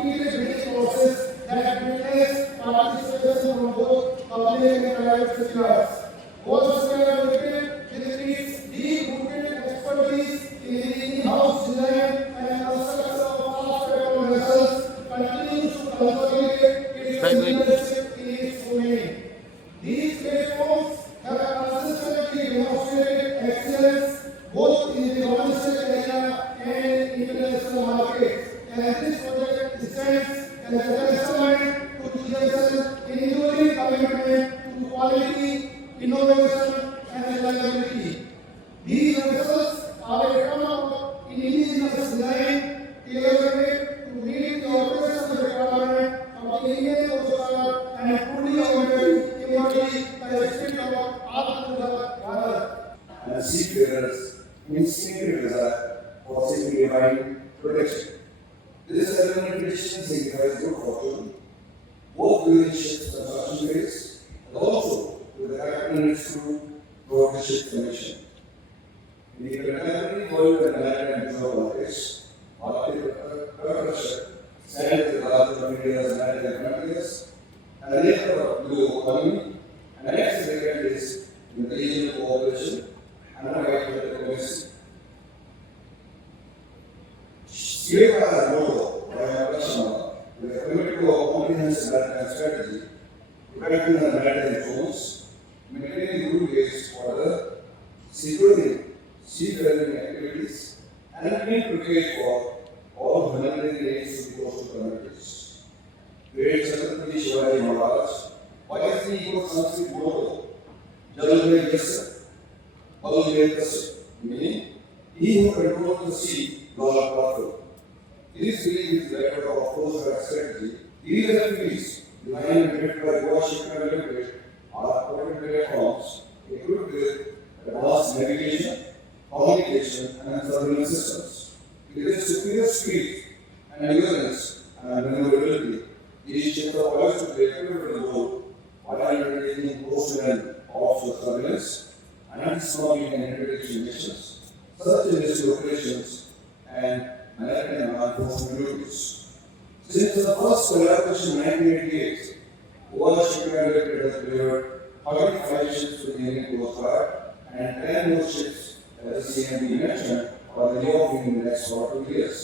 completed training courses that witnessed participation from both public and private sectors. Goa Shipyard Limited, with its deep-rooted expertise in in-house design and construction of fast petrol vessels, continues to consolidate its leadership in its domain. These platforms have consistently demonstrated excellence both in the domestic area and international markets, and this project stands as a testament to GS's enduring commitment to quality, innovation, and reliability. These vessels are a term of indigenous design tailor-made to meet the operational requirement of the Indian Coast Guard and fully embody the spirit of Atmanirbhar Bharat. And seafarers instinctive desire for simplifying protection. This implementation signifies good fortune, both during ship's construction phase and also with the captain's crew throughout the ship's commission. In the contemporary world and maritime geographies, Arctic stands as the largest of India's maritime frontiers, and the nature of blue economy, and next second is in the regional cooperation and a wide diplomacy. Sierra has a motto by Mayank Sharma, with a commitment to a comprehensive maritime strategy, protecting the maritime zones, maintaining rule ways for the securing seafaring activities, and being prepared for all humanitarian needs to the coastal communities. Great Chhatrapati Shivaji Maharaj, why is the eco-Sanskrit motto, Jal mein yasya, Bal mein tasya, meaning, he who controls the sea, God is powerful. This belief is the record of Coast Guard strategy. These FPVs, designed and built by Goa Shipyard Limited, are portable platforms equipped with advanced navigation, communication, and surveillance systems. With its superior speed and endurance and maneuverability, these ships are poised to play a pivotal role while undertaking coastal and offshore surveillance, anti-smuggling and interdiction missions, search and rescue operations, and maritime enforcement duties. Since the first collaboration in 1988, Goa Shipyard Limited has delivered 35 ships to the Indian Coast Guard and 10 more ships, as the CMD mentioned, are the new offering in the next 2 years.